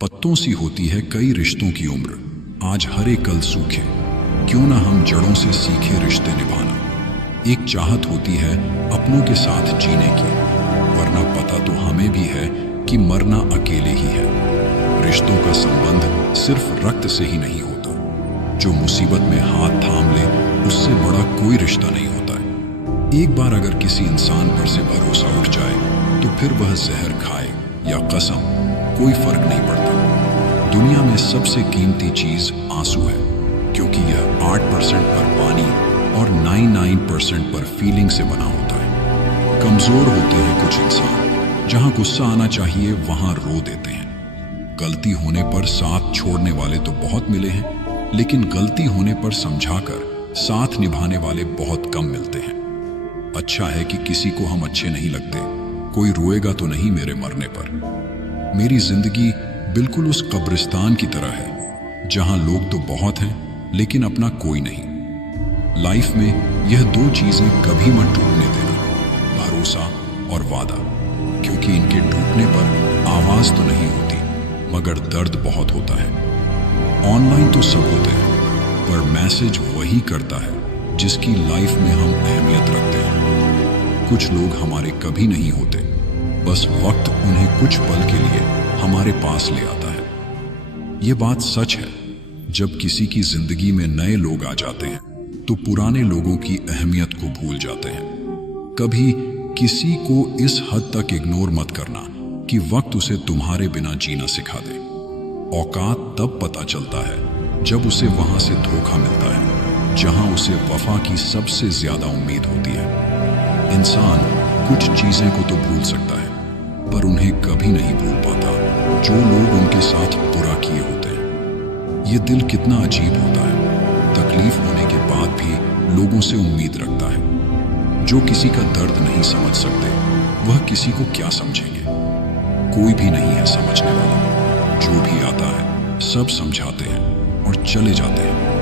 पत्तों सी होती है कई रिश्तों की उम्र, आज हरे कल सूखे। क्यों ना हम जड़ों से सीखे रिश्ते निभाना। एक चाहत होती है अपनों के साथ जीने की, वरना पता तो हमें भी है कि मरना अकेले ही है। रिश्तों का संबंध सिर्फ रक्त से ही नहीं होता, जो मुसीबत में हाथ थाम ले उससे बड़ा कोई रिश्ता नहीं होता है। एक बार अगर किसी इंसान पर से भरोसा उठ जाए तो फिर वह जहर खाए या कसम, कोई फर्क नहीं पड़ता। दुनिया में सबसे कीमती चीज आंसू है, क्योंकि यह 8% पर पानी और 99% पर फीलिंग से बना होता है। कमजोर होते हैं कुछ इंसान, जहां गुस्सा आना चाहिए वहां रो देते हैं। गलती होने पर साथ छोड़ने वाले तो बहुत मिले हैं, लेकिन गलती होने पर समझाकर साथ निभाने वाले बहुत कम मिलते हैं। अच्छा है कि किसी को हम अच्छे नहीं लगते, कोई रोएगा तो नहीं मेरे मरने पर। मेरी जिंदगी बिल्कुल उस कब्रिस्तान की तरह है, जहां लोग तो बहुत हैं लेकिन अपना कोई नहीं। लाइफ में यह दो चीजें कभी मत टूटने देना, भरोसा और वादा, क्योंकि इनके टूटने पर आवाज तो नहीं होती मगर दर्द बहुत होता है। ऑनलाइन तो सब होते हैं, पर मैसेज वही करता है जिसकी लाइफ में हम अहमियत रखते हैं। कुछ लोग हमारे कभी नहीं होते, बस वक्त उन्हें कुछ पल के लिए हमारे पास ले आता है। ये बात सच है, जब किसी की जिंदगी में नए लोग आ जाते हैं तो पुराने लोगों की अहमियत को भूल जाते हैं। कभी किसी को इस हद तक इग्नोर मत करना कि वक्त उसे तुम्हारे बिना जीना सिखा दे। औकात तब पता चलता है जब उसे वहां से धोखा मिलता है जहां उसे वफा की सबसे ज्यादा उम्मीद होती है। इंसान कुछ चीजें को तो भूल सकता है, पर उन्हें कभी नहीं भूल पाता जो लोग उनके साथ बुरा किए होते हैं। ये दिल कितना अजीब होता है, तकलीफ होने के बाद भी लोगों से उम्मीद रखता है। जो किसी का दर्द नहीं समझ सकते, वह किसी को क्या समझेंगे। कोई भी नहीं है समझने वाला, जो भी आता है सब समझाते हैं और चले जाते हैं।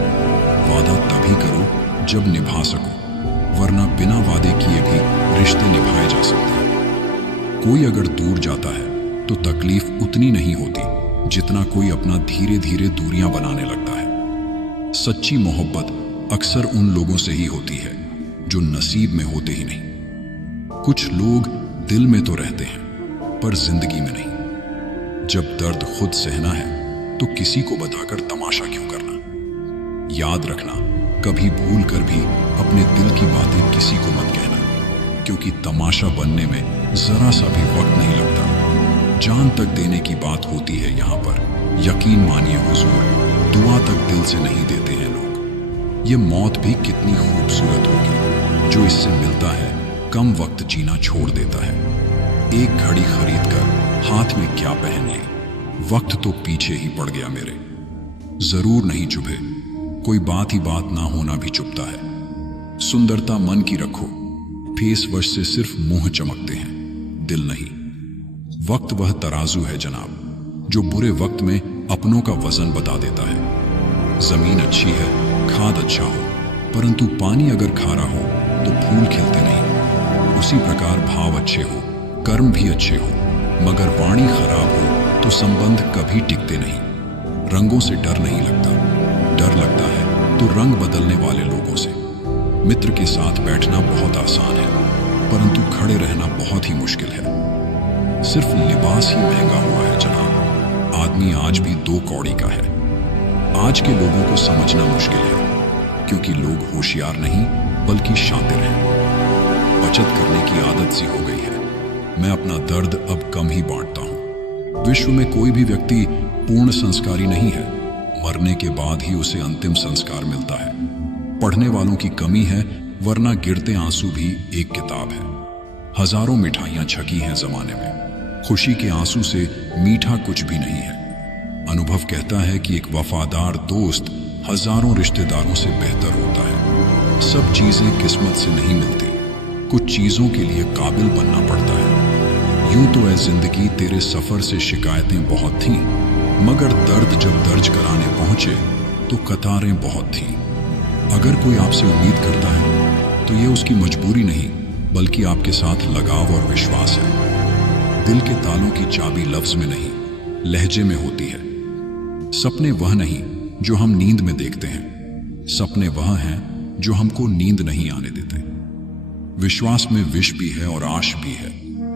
वादा तभी करो जब निभा सको, वरना बिना वादे किए भी रिश्ते निभाए जा सकते हैं। कोई अगर दूर जाता है तो तकलीफ उतनी नहीं होती जितना कोई अपना धीरे धीरे दूरियां बनाने लगता है। सच्ची मोहब्बत अक्सर उन लोगों से ही होती है जो नसीब में होते ही नहीं। कुछ लोग दिल में तो रहते हैं, पर जिंदगी में नहीं। जब दर्द खुद सहना है तो किसी को बताकर तमाशा क्यों करना। याद रखना, कभी भूल कर भी अपने दिल की बातें किसी को मत कहना, क्योंकि तमाशा बनने में जरा सा भी वक्त नहीं लगता। जान तक देने की बात होती है यहाँ पर। यकीन मानिए हुजूर, दुआ तक दिल से नहीं देते हैं लोग। ये मौत भी कितनी खूबसूरत होगी, जो इससे मिलता है कम वक्त जीना छोड़ देता है। एक घड़ी खरीद कर हाथ में क्या पहन ली, वक्त तो पीछे ही पड़ गया मेरे। जरूर नहीं चुभे, कोई बात ही बात ना होना भी चुभता है। सुंदरता मन की रखो, फेस वश से सिर्फ मुंह चमकते हैं, दिल नहीं। वक्त वह तराजू है जनाब, जो बुरे वक्त में अपनों का वजन बता देता है। जमीन अच्छी है, खाद अच्छा हो, परंतु पानी अगर खारा हो तो फूल खिलते नहीं। उसी प्रकार भाव अच्छे हो, कर्म भी अच्छे हो, मगर वाणी खराब हो तो संबंध कभी टिकते नहीं। रंगों से डर नहीं लगता, डर लगता है तो रंग बदलने वाले लोगों से। मित्र के साथ बैठना बहुत आसान है, परंतु खड़े रहना बहुत ही मुश्किल है। सिर्फ लिबास ही महंगा हुआ है जनाब, आदमी आज भी दो कौड़ी का है। आज के लोगों को समझना मुश्किल है, क्योंकि लोग होशियार नहीं बल्कि शातिर हैं। बचत करने की आदत सी हो गई है। मैं अपना दर्द अब कम ही बांटता हूँ। विश्व में कोई भी व्यक्ति पूर्ण संस्कारी नहीं है, मरने के बाद ही उसे अंतिम संस्कार मिलता है। पढ़ने वालों की कमी है, वरना गिरते आंसू भी एक किताब है। हजारों मिठाइयां छकी हैं जमाने में, खुशी के आंसू से मीठा कुछ भी नहीं है। अनुभव कहता है कि एक वफादार दोस्त हजारों रिश्तेदारों से बेहतर होता है। सब चीजें किस्मत से नहीं मिलती, कुछ चीजों के लिए काबिल बनना पड़ता है। यूं तो है जिंदगी, तेरे सफर से शिकायतें बहुत थीं, मगर दर्द जब दर्ज कराने पहुंचे तो कतारें बहुत थीं। अगर कोई आपसे उम्मीद करता है तो ये उसकी मजबूरी नहीं, बल्कि आपके साथ लगाव और विश्वास है। दिल के तालों की चाबी लफ्ज में नहीं, लहजे में होती है। सपने वह नहीं जो हम नींद में देखते हैं, सपने वह हैं जो हमको नींद नहीं आने देते। विश्वास में विष भी है और आश भी है।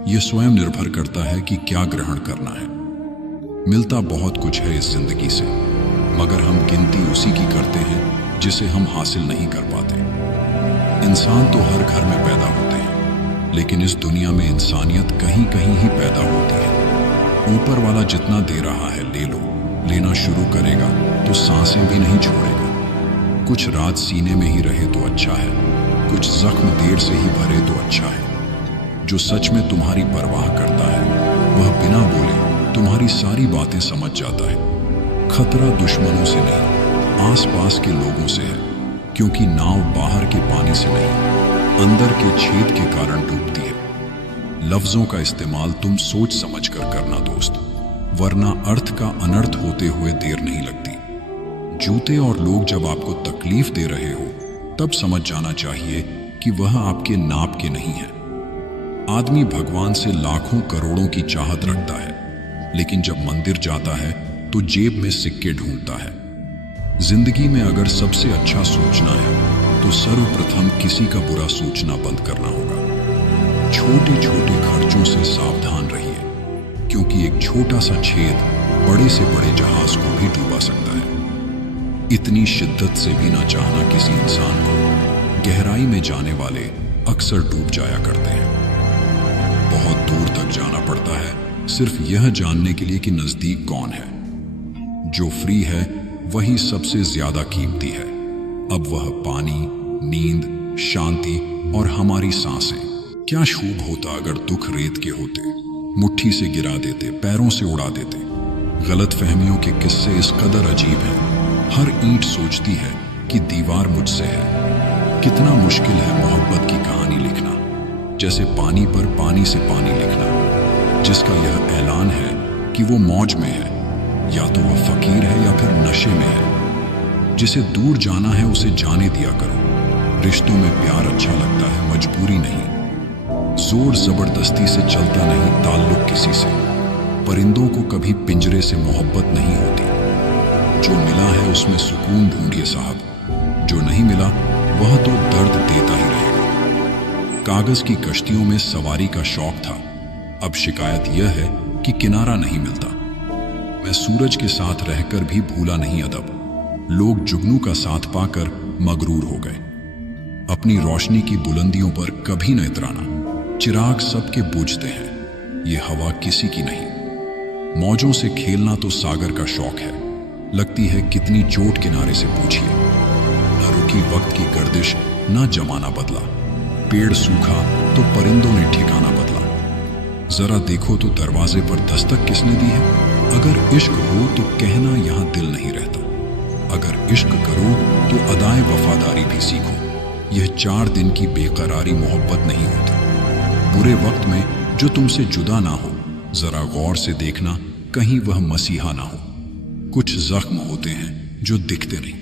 यह स्वयं निर्भर करता है कि क्या ग्रहण करना है। मिलता बहुत कुछ है इस जिंदगी से, मगर हम गिनती उसी की करते हैं जिसे हम हासिल नहीं कर पाते। इंसान तो हर घर में पैदा होते हैं, लेकिन इस दुनिया में इंसानियत कहीं कहीं ही पैदा होती है। ऊपर वाला जितना दे रहा है ले लो, लेना शुरू करेगा तो सांसें भी नहीं छोड़ेगा। कुछ रात सीने में ही रहे तो अच्छा है, कुछ जख्म देर से ही भरे तो अच्छा है। जो सच में तुम्हारी परवाह करता है वह बिना बोले तुम्हारी सारी बातें समझ जाता है। खतरा दुश्मनों से नहीं, आसपास के लोगों से है, क्योंकि नाव बाहर के पानी से नहीं, अंदर के छेद के कारण डूबती है। लफ्जों का इस्तेमाल तुम सोच समझ कर करना दोस्त, वरना अर्थ का अनर्थ होते हुए देर नहीं लगती। जूते और लोग जब आपको तकलीफ दे रहे हो तब समझ जाना चाहिए कि वह आपके नाप के नहीं है। आदमी भगवान से लाखों करोड़ों की चाहत रखता है, लेकिन जब मंदिर जाता है तो जेब में सिक्के ढूंढता है। जिंदगी में अगर सबसे अच्छा सोचना है तो सर्वप्रथम किसी का बुरा सोचना बंद करना होगा। छोटे छोटे खर्चों से सावधान रहिए, क्योंकि एक छोटा सा छेद बड़े से बड़े जहाज को भी डूबा सकता है। इतनी शिद्दत से भी ना चाहना किसी इंसान को, गहराई में जाने वाले अक्सर डूब जाया करते हैं। बहुत दूर तक जाना पड़ता है सिर्फ यह जानने के लिए कि नजदीक कौन है। जो फ्री है वही सबसे ज्यादा कीमती है। अब वह पानी, नींद, शांति और हमारी सांसें। क्या शुभ होता अगर दुख रेत के होते, मुट्ठी से गिरा देते, पैरों से उड़ा देते। गलत फहमियों के किस्से इस कदर अजीब हैं। हर ईंट सोचती है कि दीवार मुझसे है। कितना मुश्किल है मोहब्बत की कहानी लिखना, जैसे पानी पर पानी से पानी लिखना। जिसका यह ऐलान है कि वो मौज में है, या तो वह फकीर है या फिर नशे में है। जिसे दूर जाना है उसे जाने दिया करो। रिश्तों में प्यार अच्छा लगता है, मजबूरी नहीं। जोर जबरदस्ती से चलता नहीं ताल्लुक किसी से। परिंदों को कभी पिंजरे से मोहब्बत नहीं होती। जो मिला है उसमें सुकून ढूंढिए साहब, जो नहीं मिला वह तो दर्द देता ही रहेगा। कागज की कश्तियों में सवारी का शौक था, अब शिकायत यह है कि किनारा नहीं मिलता। मैं सूरज के साथ रहकर भी भूला नहीं अदब। लोग जुगनू का साथ पाकर मगरूर हो गए। अपनी रोशनी की बुलंदियों पर कभी न इतराना। चिराग सबके बुझते हैं, ये हवा किसी की नहीं। मौजों से खेलना तो सागर का शौक है। लगती है कितनी चोट किनारे से पूछिए। न रुकी वक्त की गर्दिश, न जमाना बदला। पेड़ सूखा तो परिंदों ने ठिकाना बदला। जरा देखो तो दरवाजे पर दस्तक किसने दी है। अगर इश्क हो तो कहना यहां दिल नहीं रहता। अगर इश्क करो तो अदाए वफादारी भी सीखो। यह 4 दिन की बेकरारी मोहब्बत नहीं होती। बुरे वक्त में जो तुमसे जुदा ना हो, जरा गौर से देखना कहीं वह मसीहा ना हो। कुछ जख्म होते हैं जो दिखते नहीं,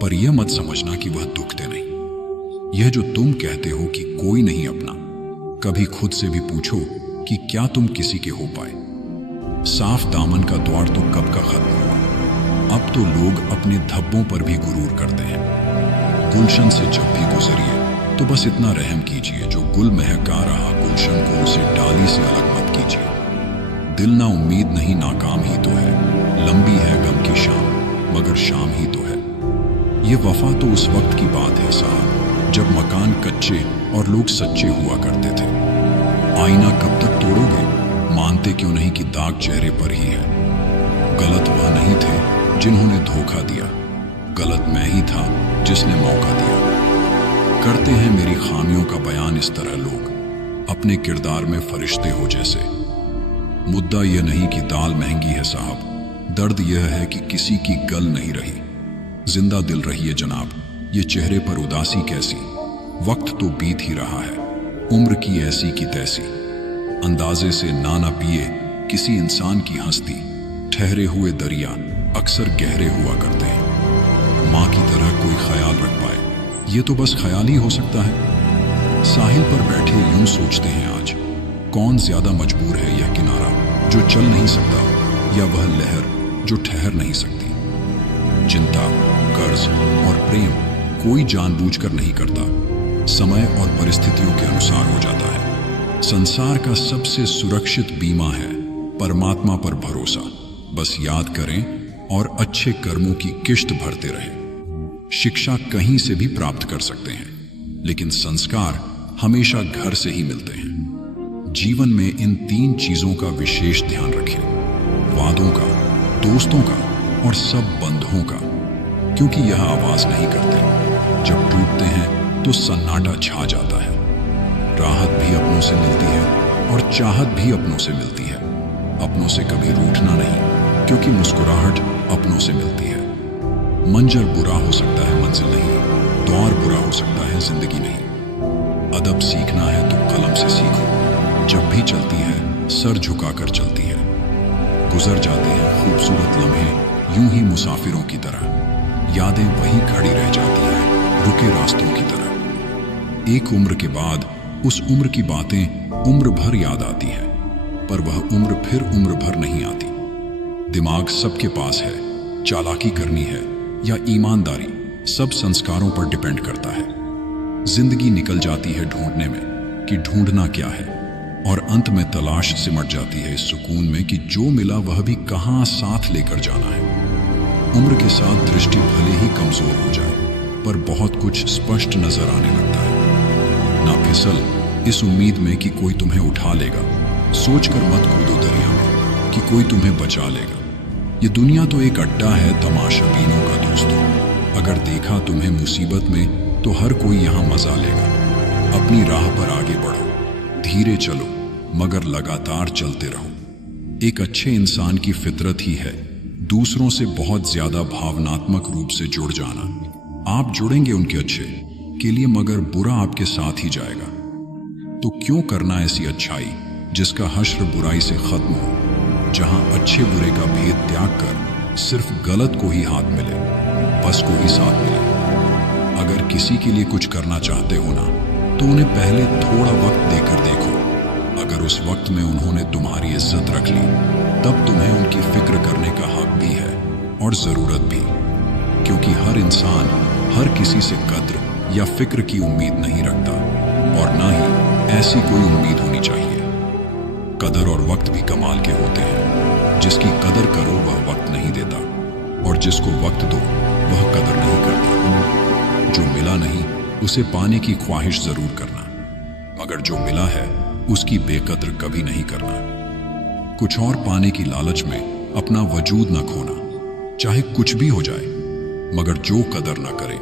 पर यह मत समझना कि वह दुखते नहीं। यह जो तुम कहते हो कि कोई नहीं अपना, कभी खुद से भी पूछो कि क्या तुम किसी के हो पाए। साफ दामन का द्वार तो कब का खत्म हुआ। अब तो लोग अपने धब्बों पर भी गुरूर करते हैं। गुलशन से जब भी गुजरिए तो बस इतना रहम कीजिए, जो गुल महका रहा गुलशन को उसे डाली से अलग मत कीजिए। दिल ना उम्मीद नहीं नाकाम ही तो है। लंबी है गम की शाम, मगर शाम ही तो है। ये वफा तो उस वक्त की बात है साहब, जब मकान कच्चे और लोग सच्चे हुआ करते थे। आईना कब तक तोड़ोगे, मानते क्यों नहीं कि दाग चेहरे पर ही है। गलत वह नहीं थे जिन्होंने धोखा दिया, गलत मैं ही था जिसने मौका दिया। करते हैं मेरी खामियों का बयान इस तरह लोग, अपने किरदार में फरिश्ते हो जैसे। मुद्दा यह नहीं कि दाल महंगी है साहब, दर्द यह है कि किसी की गल नहीं रही। जिंदा दिल रहिए जनाब, ये चेहरे पर उदासी कैसी। वक्त तो बीत ही रहा है, उम्र की ऐसी की तैसी। अंदाजे से ना पिए किसी इंसान की हंसती। ठहरे हुए दरिया अक्सर गहरे हुआ करते हैं। माँ की तरह कोई ख्याल रख पाए, ये तो बस ख्याल ही हो सकता है। साहिल पर बैठे यूं सोचते हैं आज, कौन ज्यादा मजबूर है यह किनारा जो चल नहीं सकता, या वह लहर जो ठहर नहीं सकती। चिंता, कर्ज और प्रेम कोई जानबूझकर नहीं करता, समय और परिस्थितियों के अनुसार हो जाता है। संसार का सबसे सुरक्षित बीमा है परमात्मा पर भरोसा। बस याद करें और अच्छे कर्मों की किश्त भरते रहें। शिक्षा कहीं से भी प्राप्त कर सकते हैं, लेकिन संस्कार हमेशा घर से ही मिलते हैं। जीवन में इन 3 चीजों का विशेष ध्यान रखें, वादों का, दोस्तों का और सब बंधुओं का, क्योंकि यह आवाज नहीं करते। जब टूटते हैं तो सन्नाटा छा जाता है। राहत भी अपनों से मिलती है और चाहत भी अपनों से मिलती है। अपनों से कभी रूठना नहीं, क्योंकि मुस्कुराहट अपनों से मिलती है। मंजर बुरा हो सकता है, मंजिल नहीं। दौर बुरा हो सकता है, जिंदगी नहीं। अदब सीखना है तो कलम से सीखो। जब भी चलती है सर झुकाकर चलती है। गुजर जाते हैं खूबसूरत लम्हे यूं ही मुसाफिरों की तरह। यादें वही खड़ी रह जाती है रुके रास्तों की तरह। एक उम्र के बाद उस उम्र की बातें उम्र भर याद आती है, पर वह उम्र फिर उम्र भर नहीं आती। दिमाग सबके पास है, चालाकी करनी है या ईमानदारी, सब संस्कारों पर डिपेंड करता है। जिंदगी निकल जाती है ढूंढने में कि ढूंढना क्या है, और अंत में तलाश सिमट जाती है इस सुकून में कि जो मिला वह भी कहां साथ लेकर जाना है। उम्र के साथ दृष्टि भले ही कमजोर हो जाए, पर बहुत कुछ स्पष्ट नजर आने लगता है। ना फिसल इस उम्मीद में कि कोई तुम्हें उठा लेगा। सोचकर मत कूदो दरिया में कि कोई तुम्हें बचा लेगा। ये दुनिया तो एक अड्डा है तमाशाबीनों का दोस्तों। अगर देखा तुम्हें मुसीबत में तो हर कोई यहाँ मजा लेगा। अपनी राह पर आगे बढ़ो, धीरे चलो मगर लगातार चलते रहो। एक अच्छे इंसान की फितरत ही है दूसरों से बहुत ज्यादा भावनात्मक रूप से जुड़ जाना। आप जुड़ेंगे उनके अच्छे के लिए, मगर बुरा आपके साथ ही जाएगा। तो क्यों करना ऐसी अच्छाई जिसका हश्र बुराई से खत्म हो, जहां अच्छे बुरे का भेद त्याग कर सिर्फ गलत को ही हाथ मिले, बस को ही साथ मिले। अगर किसी के लिए कुछ करना चाहते हो ना, तो उन्हें पहले थोड़ा वक्त देकर देखो। अगर उस वक्त में उन्होंने तुम्हारी इज्जत रख ली, तब तुम्हें उनकी फिक्र करने का हक भी है और जरूरत भी, क्योंकि हर इंसान हर किसी से कद्र या फिक्र की उम्मीद नहीं रखता, और ना ही ऐसी कोई उम्मीद होनी चाहिए। कदर और वक्त भी कमाल के होते हैं। जिसकी कदर करो वह वक्त नहीं देता, और जिसको वक्त दो वह कदर नहीं करता। जो मिला नहीं उसे पाने की ख्वाहिश जरूर करना, मगर जो मिला है उसकी बेकद्र कभी नहीं करना। कुछ और पाने की लालच में अपना वजूद न खोना, चाहे कुछ भी हो जाए, मगर जो कदर न करे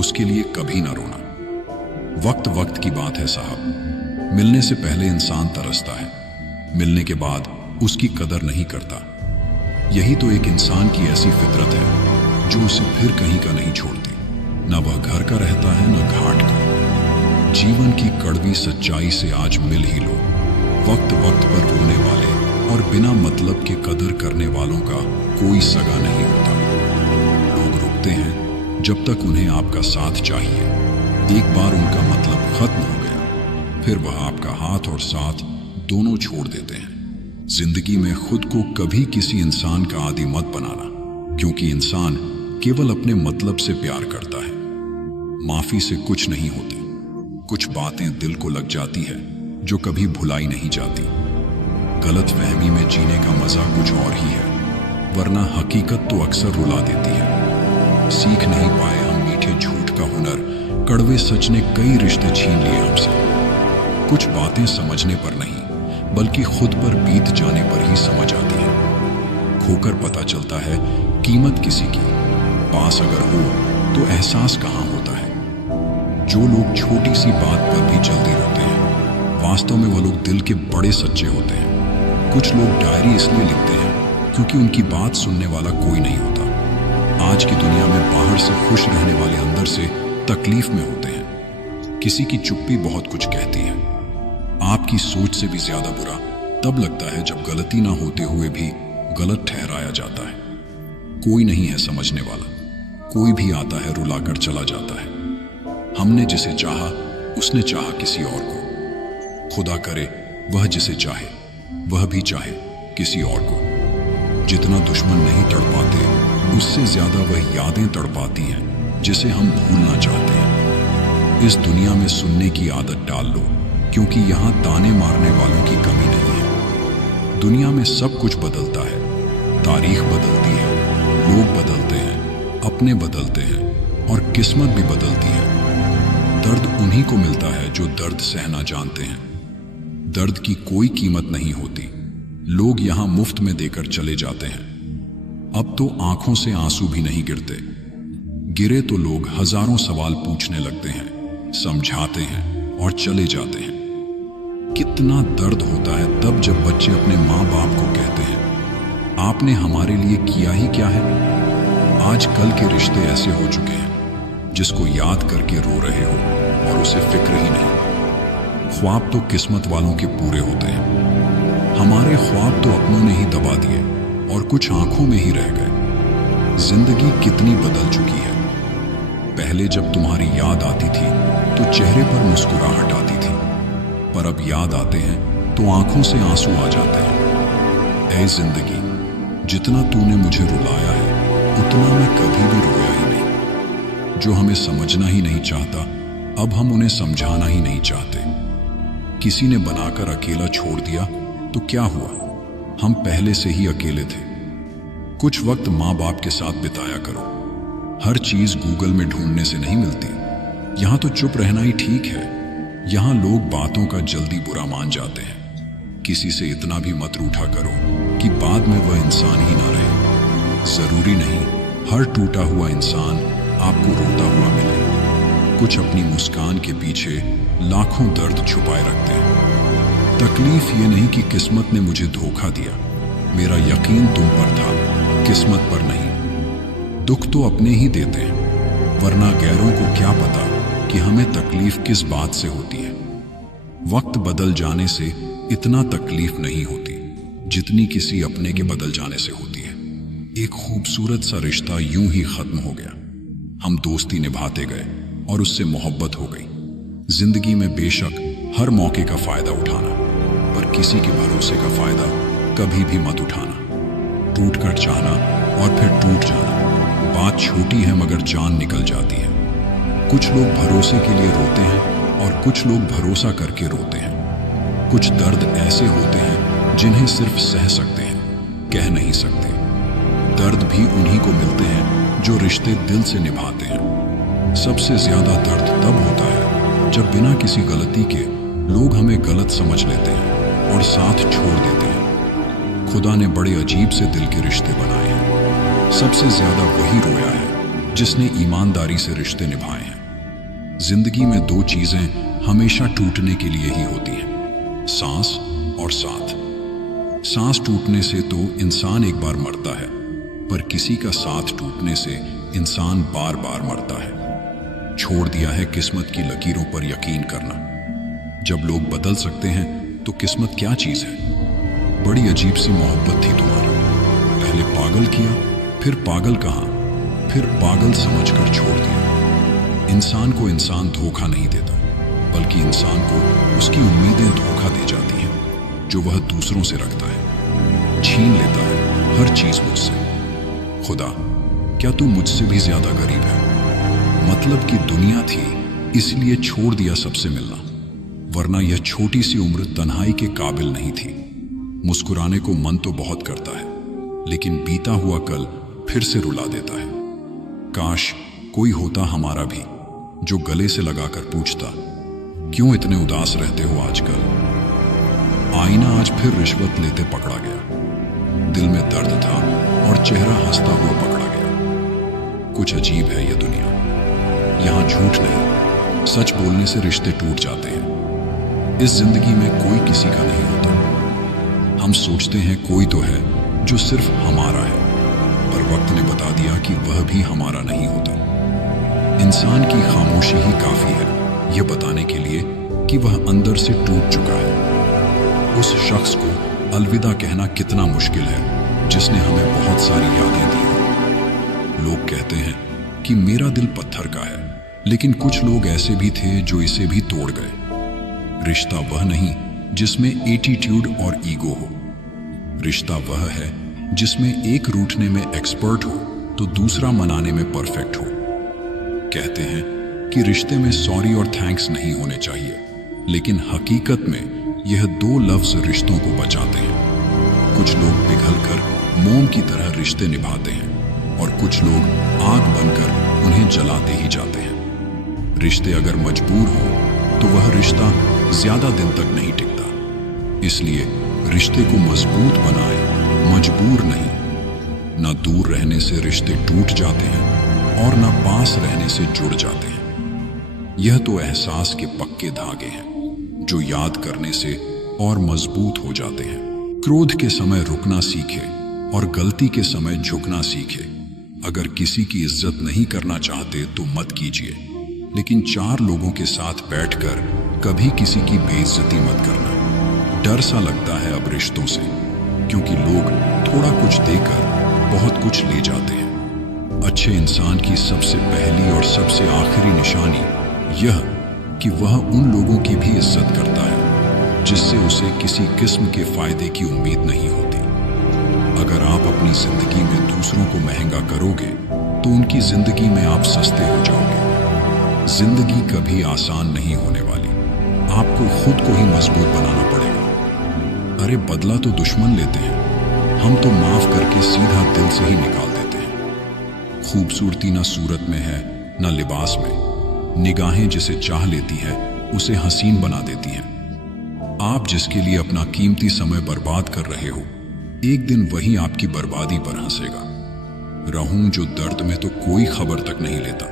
उसके लिए कभी ना रोना। वक्त वक्त की बात है साहब। मिलने से पहले इंसान तरसता है, मिलने के बाद उसकी कदर नहीं करता। यही तो एक इंसान की ऐसी फितरत है जो उसे फिर कहीं का नहीं छोड़ती। ना वह घर का रहता है ना घाट का। जीवन की कड़वी सच्चाई से आज मिल ही लो। वक्त वक्त पर रोने वाले और बिना मतलब के कदर करने वालों का कोई सगा नहीं होता। लोग रुकते हैं जब तक उन्हें आपका साथ चाहिए। एक बार उनका मतलब खत्म हो गया, फिर वह आपका हाथ और साथ दोनों छोड़ देते हैं। जिंदगी में खुद को कभी किसी इंसान का आदी मत बनाना, क्योंकि इंसान केवल अपने मतलब से प्यार करता है। माफी से कुछ नहीं होती। कुछ बातें दिल को लग जाती है जो कभी भुलाई नहीं जाती। गलत फहमी में जीने का मजा कुछ और ही है, वरना हकीकत तो अक्सर रुला देती है। सीख नहीं पाए हम मीठे झूठ का हुनर, कड़वे सच ने कई रिश्ते छीन लिए हमसे। कुछ बातें समझने पर नहीं बल्कि खुद पर बीत जाने पर ही समझ आती है। खोकर पता चलता है कीमत किसी की, पास अगर हो तो एहसास कहाँ होता है। जो लोग छोटी सी बात पर भी जल्दी रोते हैं, वास्तव में वो लोग दिल के बड़े सच्चे होते हैं। कुछ लोग डायरी इसलिए लिखते हैं क्योंकि उनकी बात सुनने वाला कोई नहीं होता। आज की दुनिया में बाहर से खुश रहने वाले अंदर से तकलीफ में होते हैं। किसी की चुप्पी बहुत कुछ कहती है। आपकी सोच से भी ज्यादा बुरा तब लगता है जब गलती ना होते हुए भी गलत ठहराया जाता है। कोई नहीं है समझने वाला, कोई भी आता है रुलाकर चला जाता है। हमने जिसे चाहा उसने चाहा किसी और को। खुदा करे वह जिसे चाहे वह भी चाहे किसी और को। जितना दुश्मन नहीं तड़पाते, उससे ज्यादा वह यादें तड़पाती हैं जिसे हम भूलना चाहते हैं। इस दुनिया में सुनने की आदत डाल लो, क्योंकि यहाँ ताने मारने वालों की कमी नहीं है। दुनिया में सब कुछ बदलता है, तारीख बदलती है, लोग बदलते हैं, अपने बदलते हैं और किस्मत भी बदलती है। दर्द उन्हीं को मिलता है जो दर्द सहना जानते हैं। दर्द की कोई कीमत नहीं होती, लोग यहाँ मुफ्त में देकर चले जाते हैं। अब तो आंखों से आंसू भी नहीं गिरते, गिरे तो लोग हजारों सवाल पूछने लगते हैं, समझाते हैं और चले जाते हैं। कितना दर्द होता है तब जब बच्चे अपने माँ बाप को कहते हैं, आपने हमारे लिए किया ही क्या है। आज कल के रिश्ते ऐसे हो चुके हैं, जिसको याद करके रो रहे हो और उसे फिक्र ही नहीं। ख्वाब तो किस्मत वालों के पूरे होते हैं, हमारे ख्वाब तो अपनों ने ही दबा दिए और कुछ आंखों में ही रह गए। जिंदगी कितनी बदल चुकी है। पहले जब तुम्हारी याद आती थी तो चेहरे पर मुस्कुराहट आती थी, पर अब याद आते हैं तो आंखों से आंसू आ जाते हैं। ऐ जिंदगी, जितना तूने मुझे रुलाया है उतना मैं कभी भी रोया ही नहीं। जो हमें समझना ही नहीं चाहता, अब हम उन्हें समझाना ही नहीं चाहते। किसी ने बनाकर अकेला छोड़ दिया तो क्या हुआ, हम पहले से ही अकेले थे। कुछ वक्त माँ बाप के साथ बिताया करो। हर चीज गूगल में ढूंढने से नहीं मिलती। यहाँ तो चुप रहना ही ठीक है। यहाँ लोग बातों का जल्दी बुरा मान जाते हैं। किसी से इतना भी मत रूठा करो कि बाद में वह इंसान ही ना रहे। जरूरी नहीं हर टूटा हुआ इंसान आपको रोता हुआ मिले। कुछ अपनी मुस्कान के पीछे लाखों दर्द छुपाए रखते हैं। तकलीफ ये नहीं कि किस्मत ने मुझे धोखा दिया, मेरा यकीन तुम पर था, किस्मत पर नहीं। दुख तो अपने ही देते हैं, वरना गैरों को क्या पता कि हमें तकलीफ किस बात से होती है। वक्त बदल जाने से इतना तकलीफ नहीं होती जितनी किसी अपने के बदल जाने से होती है। एक खूबसूरत सा रिश्ता यूं ही खत्म हो गया। हम दोस्ती निभाते गए और उससे मोहब्बत हो गई। जिंदगी में बेशक हर मौके का फायदा उठाना, पर किसी के भरोसे का फायदा कभी भी मत उठाना। टूट कर चाहना और फिर टूट जाना, बात छोटी है मगर जान निकल जाती है। कुछ लोग भरोसे के लिए रोते हैं और कुछ लोग भरोसा करके रोते हैं। कुछ दर्द ऐसे होते हैं जिन्हें सिर्फ सह सकते हैं, कह नहीं सकते। दर्द भी उन्हीं को मिलते हैं जो रिश्ते दिल से निभाते हैं। सबसे ज्यादा दर्द तब होता है जब बिना किसी गलती के लोग हमें गलत समझ लेते हैं और साथ छोड़ देते हैं। खुदा ने बड़े अजीब से दिल के रिश्ते बनाए हैं। सबसे ज्यादा वही रोया है जिसने ईमानदारी से रिश्ते निभाए हैं। जिंदगी में दो चीजें हमेशा टूटने के लिए ही होती हैं, सांस और साथ। सांस टूटने से तो इंसान एक बार मरता है, पर किसी का साथ टूटने से इंसान बार बार मरता है। छोड़ दिया है किस्मत की लकीरों पर यकीन करना। जब लोग बदल सकते हैं तो किस्मत क्या चीज है। बड़ी अजीब सी मोहब्बत थी तुम्हारी। पहले पागल किया, फिर पागल कहा, फिर पागल समझकर छोड़ दिया। इंसान को इंसान धोखा नहीं देता, बल्कि इंसान को उसकी उम्मीदें धोखा दे जाती हैं जो वह दूसरों से रखता है। छीन लेता है हर चीज मुझसे। खुदा, क्या तू मुझसे भी ज्यादा गरीब है। मतलब की दुनिया थी इसलिए छोड़ दिया सबसे मिलना, वरना यह छोटी सी उम्र तन्हाई के काबिल नहीं थी। मुस्कुराने को मन तो बहुत करता है, लेकिन बीता हुआ कल फिर से रुला देता है। काश कोई होता हमारा भी जो गले से लगाकर पूछता, क्यों इतने उदास रहते हो आजकल। आईना आज फिर रिश्वत लेते पकड़ा गया। दिल में दर्द था और चेहरा हंसता हुआ पकड़ा गया। कुछ अजीब है यह दुनिया। यहाँ झूठ नहीं, सच बोलने से रिश्ते टूट जाते हैं। इस जिंदगी में कोई किसी का नहीं होता। हम सोचते हैं कोई तो है जो सिर्फ हमारा है, पर वक्त ने बता दिया कि वह भी हमारा नहीं होता। इंसान की खामोशी ही काफी है यह बताने के लिए कि वह अंदर से टूट चुका है। उस शख्स को अलविदा कहना कितना मुश्किल है जिसने हमें बहुत सारी यादें दी हैं। लोग कहते हैं कि मेरा दिल पत्थर का है, लेकिन कुछ लोग ऐसे भी थे जो इसे भी तोड़ गए। रिश्ता वह नहीं जिसमें एटीट्यूड और ईगो हो। रिश्ता वह है जिसमें एक रूठने में एक्सपर्ट हो तो दूसरा मनाने में परफेक्ट हो। कहते हैं कि रिश्ते में सॉरी और थैंक्स नहीं होने चाहिए, लेकिन हकीकत में यह दो लफ्ज रिश्तों को बचाते हैं। कुछ लोग पिघलकर मोम की तरह रिश्ते निभाते हैं और कुछ लोग आग बनकर उन्हें जलाते ही जाते हैं। रिश्ते अगर मजबूर हो तो वह रिश्ता ज्यादा दिन तक नहीं टिकता। इसलिए रिश्ते को मजबूत बनाए, मजबूर नहीं। ना दूर रहने से रिश्ते टूट जाते हैं और ना पास रहने से जुड़ जाते हैं। यह तो एहसास के पक्के धागे हैं जो याद करने से और मजबूत हो जाते हैं। क्रोध के समय रुकना सीखे और गलती के समय झुकना सीखे। अगर किसी की इज्जत नहीं करना चाहते तो मत कीजिए, लेकिन चार लोगों के साथ बैठकर कभी किसी की बेइज्जती मत करना। डर सा लगता है अब रिश्तों से, क्योंकि लोग थोड़ा कुछ देकर बहुत कुछ ले जाते हैं। अच्छे इंसान की सबसे पहली और सबसे आखिरी निशानी यह कि वह उन लोगों की भी इज्जत करता है जिससे उसे किसी किस्म के फायदे की उम्मीद नहीं होती। अगर आप अपनी जिंदगी में दूसरों को महंगा करोगे तो उनकी जिंदगी में आप सस्ते हो जाओगे। जिंदगी कभी आसान नहीं होने वाली, आपको खुद को ही मजबूत बनाना पड़ेगा। अरे बदला तो दुश्मन लेते हैं, हम तो माफ करके सीधा दिल से ही निकाल देते हैं। खूबसूरती ना सूरत में है ना लिबास में। निगाहें जिसे चाह लेती है उसे हसीन बना देती हैं। आप जिसके लिए अपना कीमती समय बर्बाद कर रहे हो, एक दिन वही आपकी बर्बादी पर हंसेगा। रहूं जो दर्द में तो कोई खबर तक नहीं लेता,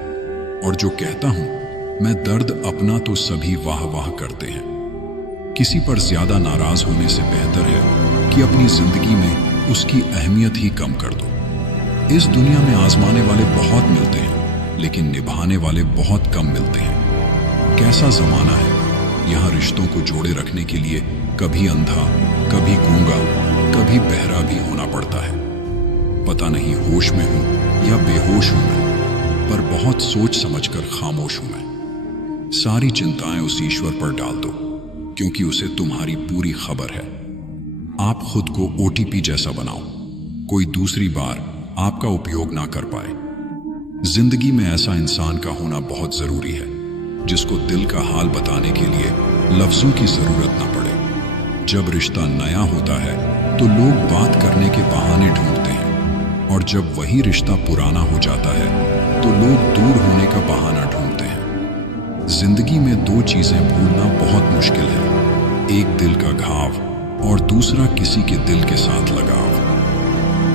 और जो कहता हूं मैं दर्द अपना तो सभी वाह वाह करते हैं। किसी पर ज्यादा नाराज होने से बेहतर है कि अपनी जिंदगी में उसकी अहमियत ही कम कर दो। इस दुनिया में आजमाने वाले बहुत मिलते हैं, लेकिन निभाने वाले बहुत कम मिलते हैं। कैसा जमाना है, यहाँ रिश्तों को जोड़े रखने के लिए कभी अंधा, कभी गूंगा, कभी बहरा भी होना पड़ता है। पता नहीं होश में हूं या बेहोश हूं मैं, पर बहुत सोच समझकर खामोश हूं मैं। सारी चिंताएं उस ईश्वर पर डाल दो, क्योंकि उसे तुम्हारी पूरी खबर है। आप खुद को ओटीपी जैसा बनाओ, कोई दूसरी बार आपका उपयोग ना कर पाए। जिंदगी में ऐसा इंसान का होना बहुत जरूरी है जिसको दिल का हाल बताने के लिए लफ्जों की जरूरत ना पड़े। जब रिश्ता नया होता है तो लोग बात करने के बहाने ढूंढते हैं, और जब वही रिश्ता पुराना हो जाता है तो लोग दूर होने का बहाना ढूंढते हैं। जिंदगी में दो चीजें भूलना बहुत मुश्किल है, एक दिल का घाव और दूसरा किसी के दिल के साथ लगाव।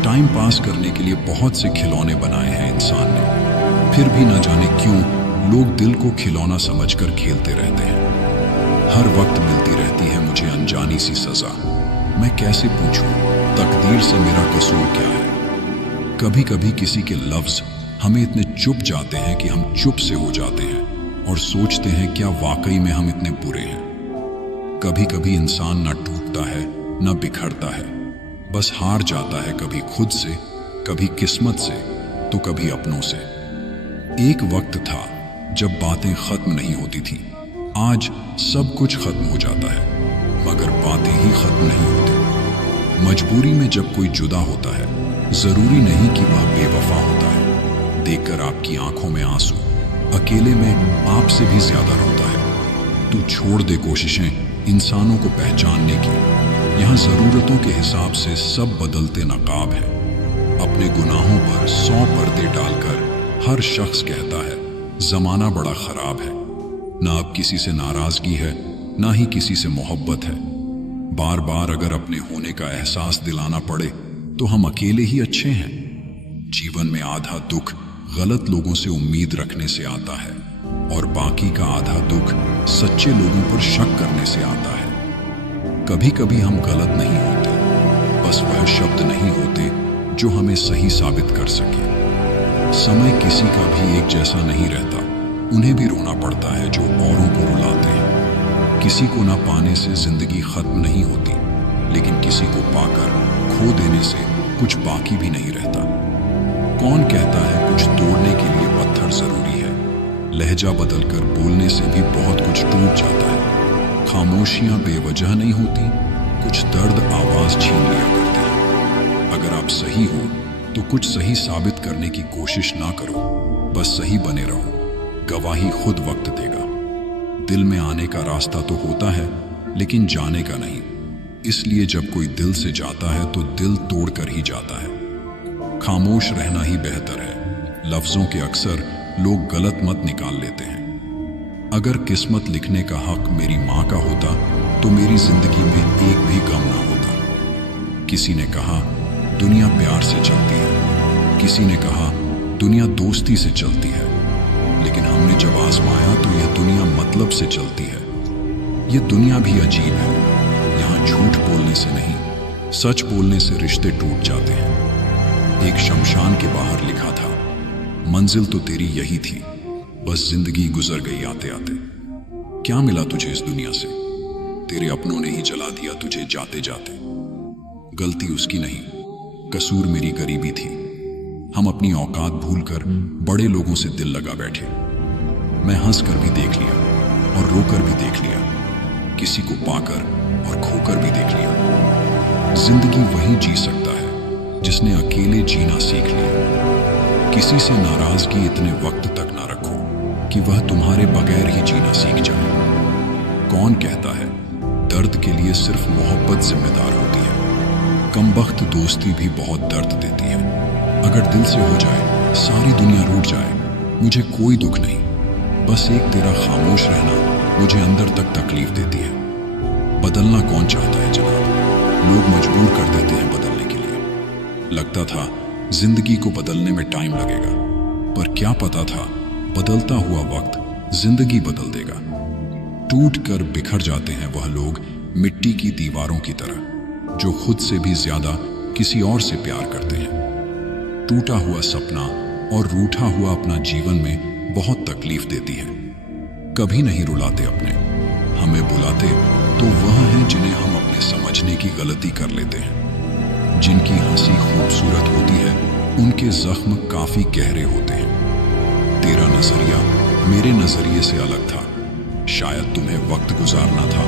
टाइम पास करने के लिए बहुत से खिलौने बनाए हैं इंसान ने, फिर भी न जाने क्यों लोग दिल को खिलौना समझकर खेलते रहते हैं। हर वक्त मिलती रहती है मुझे अनजानी सी सजा। मैं कैसे पूछूं तकदीर से मेरा कसूर क्या है। कभी कभी किसी के लफ्ज हमें इतने चुप जाते हैं कि हम चुप से हो जाते हैं और सोचते हैं क्या वाकई में हम इतने बुरे हैं। कभी कभी इंसान ना टूटता है ना बिखरता है, बस हार जाता है, कभी खुद से, कभी किस्मत से, तो कभी अपनों से। एक वक्त था जब बातें खत्म नहीं होती थी। आज सब कुछ खत्म हो जाता है, मगर बातें ही खत्म नहीं होती। मजबूरी में जब कोई जुदा होता है, जरूरी नहीं कि वह बेवफा होता है। देखकर आपकी आंखों में आंसू अकेले में आपसे भी ज्यादा रोता है। तू छोड़ दे कोशिशें इंसानों को पहचानने की। यहाँ जरूरतों के हिसाब से सब बदलते नकाब है। अपने गुनाहों पर 100 पर्दे डालकर हर शख्स कहता है जमाना बड़ा खराब है। ना अब किसी से नाराजगी है, ना ही किसी से मोहब्बत है। बार बार अगर अपने होने का एहसास दिलाना पड़े तो हम अकेले ही अच्छे हैं। जीवन में आधा दुख गलत लोगों से उम्मीद रखने से आता है, और बाकी का आधा दुख सच्चे लोगों पर शक करने से आता है। कभी कभी हम गलत नहीं होते, बस वह शब्द नहीं होते जो हमें सही साबित कर सके। समय किसी का भी एक जैसा नहीं रहता, उन्हें भी रोना पड़ता है जो औरों को रुलाते हैं। किसी को ना पाने से जिंदगी खत्म नहीं होती, लेकिन किसी को पाकर खो देने से कुछ बाकी भी नहीं रहता। कौन कहता है कुछ तोड़ने के लिए पत्थर जरूरी है? लहजा बदलकर बोलने से भी बहुत कुछ टूट जाता है। खामोशियां बेवजह नहीं होती, कुछ दर्द आवाज छीन लिया करते हैं। अगर अगर आप सही हो तो कुछ सही साबित करने की कोशिश ना करो, बस सही बने रहो। गवाही खुद वक्त देगा। दिल में आने का रास्ता तो होता है, लेकिन जाने का नहीं। इसलिए जब कोई दिल से जाता है तो दिल तोड़कर ही जाता है। खामोश रहना ही बेहतर है। लफ्जों के अक्सर लोग गलत मत निकाल लेते हैं। अगर किस्मत लिखने का हक मेरी माँ का होता तो मेरी जिंदगी में एक भी गम ना होता। किसी ने कहा दुनिया प्यार से चलती है, किसी ने कहा दुनिया दोस्ती से चलती है, लेकिन हमने जब आजमाया तो यह दुनिया मतलब से चलती है। यह दुनिया भी अजीब है। यहाँ झूठ बोलने से नहीं, सच बोलने से रिश्ते टूट जाते हैं। एक शमशान के बाहर लिखा था, मंजिल तो तेरी यही थी, बस जिंदगी गुजर गई आते आते। क्या मिला तुझे इस दुनिया से? तेरे अपनों ने ही जला दिया तुझे जाते जाते। गलती उसकी नहीं, कसूर मेरी गरीबी थी। हम अपनी औकात भूलकर बड़े लोगों से दिल लगा बैठे। मैं हंस कर भी देख लिया और रोकर भी देख लिया, किसी को पाकर और खोकर भी देख लिया। जिंदगी वही जी सकता है जिसने अकेले जीना सीख लिया। किसी से नाराजगी इतने वक्त तक ना रखो कि वह तुम्हारे बगैर ही जीना सीख जाए। कौन कहता है दर्द के लिए सिर्फ मोहब्बत जिम्मेदार होती है? कमबख्त दोस्ती भी बहुत दर्द देती है। अगर दिल से हो जाए, सारी दुनिया रूठ जाए, मुझे कोई दुख नहीं। बस एक तेरा खामोश रहना मुझे अंदर तक तकलीफ देती है। बदलना कौन चाहता है जनाब? लोग मजबूर कर देते हैं बदलने के लिए। लगता था जिंदगी को बदलने में टाइम लगेगा, पर क्या पता था बदलता हुआ वक्त जिंदगी बदल देगा। टूट कर बिखर जाते हैं वह लोग मिट्टी की दीवारों की तरह, जो खुद से भी ज्यादा किसी और से प्यार करते हैं। टूटा हुआ सपना और रूठा हुआ अपना जीवन में बहुत तकलीफ देती है। कभी नहीं रुलाते अपने, हमें बुलाते तो वह हैं जिन्हें हम अपने समझने की गलती कर लेते हैं। जिनकी हंसी खूबसूरत होती है, उनके जख्म काफी गहरे होते हैं। तेरा नजरिया मेरे नजरिए से अलग था। शायद तुम्हें वक्त गुजारना था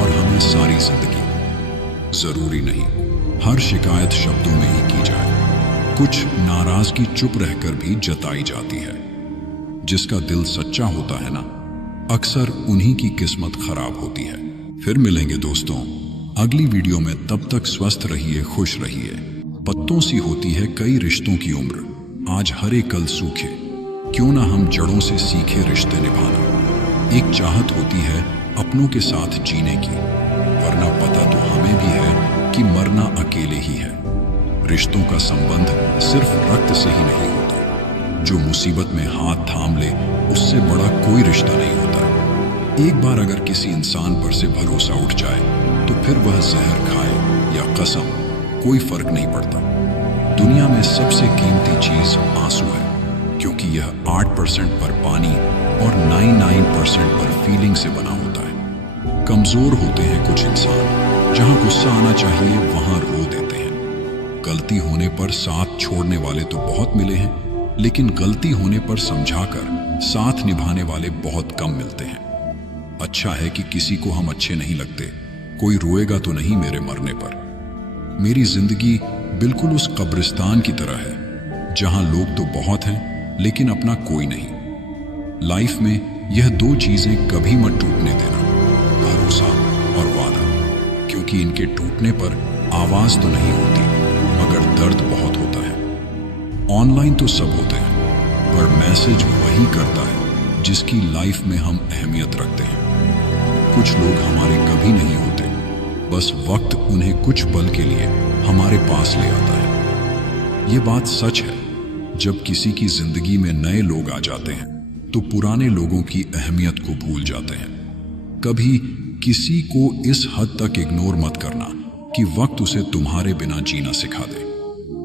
और हमें सारी जिंदगी। जरूरी नहीं हर शिकायत शब्दों में ही की जाए। कुछ नाराजगी चुप रहकर भी जताई जाती है। जिसका दिल सच्चा होता है ना, अक्सर उन्हीं की किस्मत खराब होती है। फिर मिलेंगे दोस्तों अगली वीडियो में। तब तक स्वस्थ रहिए, खुश रहिए। पत्तों सी होती है कई रिश्तों की उम्र, आज हरे कल सूखे। क्यों ना हम जड़ों से सीखे रिश्ते निभाना। एक चाहत होती है अपनों के साथ जीने की, वरना पता तो हमें भी है कि मरना अकेले ही है। रिश्तों का संबंध सिर्फ रक्त से ही नहीं होता। जो मुसीबत में हाथ थाम ले, उससे बड़ा कोई रिश्ता नहीं होता। एक बार अगर किसी इंसान पर से भरोसा उठ जाए तो फिर वह जहर खाए या कसम, कोई फर्क नहीं पड़ता। दुनिया में सबसे कीमती चीज आंसू है, क्योंकि यह 8% पर पानी और 99% पर फीलिंग से बना होता है। कमजोर होते हैं कुछ इंसान, जहां गुस्सा आना चाहिए वहां रो देते हैं। गलती होने पर साथ छोड़ने वाले तो बहुत मिले हैं, लेकिन गलती होने पर समझाकर साथ निभाने वाले बहुत कम मिलते हैं। अच्छा है कि किसी को हम अच्छे नहीं लगते। कोई रोएगा तो नहीं मेरे मरने पर। मेरी जिंदगी बिल्कुल उस कब्रिस्तान की तरह है, जहां लोग तो बहुत हैं लेकिन अपना कोई नहीं। लाइफ में यह दो चीजें कभी मत टूटने देना, भरोसा और वादा, क्योंकि इनके टूटने पर आवाज तो नहीं होती, मगर दर्द बहुत होता है। ऑनलाइन तो सब होते हैं, पर मैसेज वही करता है जिसकी लाइफ में हम अहमियत रखते हैं। कुछ लोग हमारे कभी नहीं होते, बस वक्त उन्हें कुछ पल के लिए हमारे पास ले आता है। ये बात सच है। जब किसी की जिंदगी में नए लोग आ जाते हैं तो पुराने लोगों की अहमियत को भूल जाते हैं। कभी किसी को इस हद तक इग्नोर मत करना कि वक्त उसे तुम्हारे बिना जीना सिखा दे।